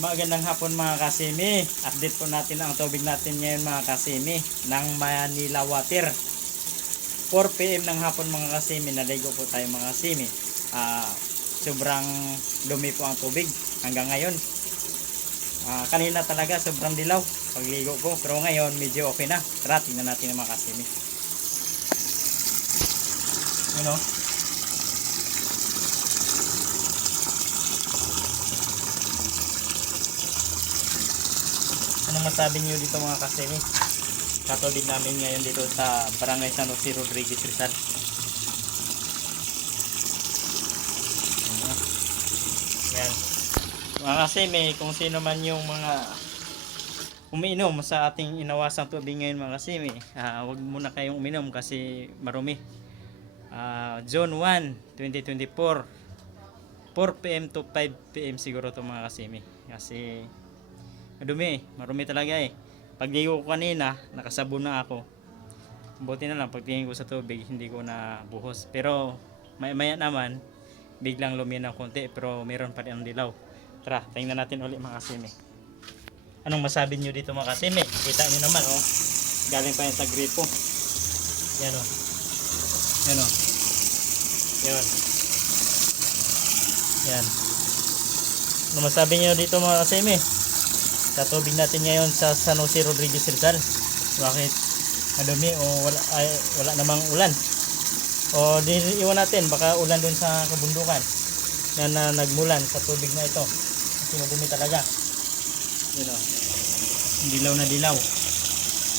Magandang hapon mga kasimi. Update po natin ang tubig natin ngayon mga kasimi ng Manila Water. 4 PM ng hapon mga kasimi, naligo po tayo mga kasimi. Sobrang dumi po ang tubig hanggang ngayon. Kanina talaga sobrang dilaw pagligo ko, pero ngayon medyo okay na. Tara, tingnan natin mga kasimi. Ano? Anong masabi niyo dito mga kasimi? Katubig namin ngayon dito sa Barangay San Jose Rodriguez, Rizal. Yan. Mga kasimi, kung sino man yung mga umiinom sa ating inawasang tubig ngayon mga kasimi, huwag muna kayong uminom kasi marumi. Zone 1, 2024, 4 PM to 5 PM siguro to mga kasimi. Kasi madumi, marumi talaga eh. Pagligo ko kanina, nakasabon na ako. Buti na lang pagtingin ko sa tubig, hindi ko na buhos. Pero maya naman, biglang luminaw konti, pero meron pa rin ang dilaw. Tara, tingnan natin ulit mga kasimi. Anong masabi nyo dito mga kasimi? Kita nyo naman oh. Galing pa yan sa gripo. Yan oh. Yan oh. Yan. Yan. Anong masabi nyo dito mga kasimi? Sa tubig natin ngayon sa San Jose Rodriguez, Rizal. Bakit madumi o wala namang ulan? O di iwan natin, baka ulan dun sa kabundukan na nagmulan sa tubig na ito. Kasi madumi talaga. Yun o. Dilaw na dilaw.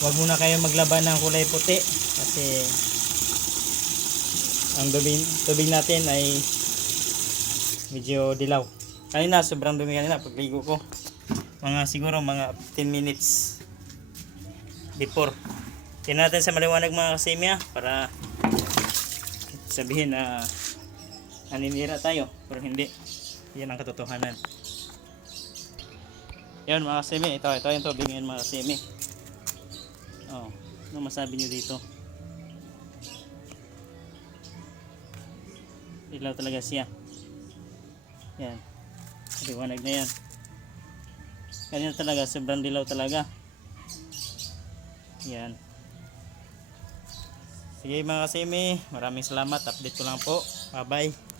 Huwag muna kayo maglaban ng kulay puti kasi ang tubig natin ay medyo dilaw. Kanina sobrang dumi kanina pagligo ko. Siguro mga 10 minutes before. Tingnan natin sa maliwanag mga kasimi para sabihin na naninira tayo, pero hindi. Yan ang katotohanan. Yan mga kasimi, ito yung tubig ngayon mga kasimi. Oh, ano masabi nyo dito? Ilaw talaga siya. Yan, liwanag na yan. Kanina talaga, sobrang dilaw talaga. Yan. Sige mga kasimi, maraming salamat. Update ko lang po. Bye bye.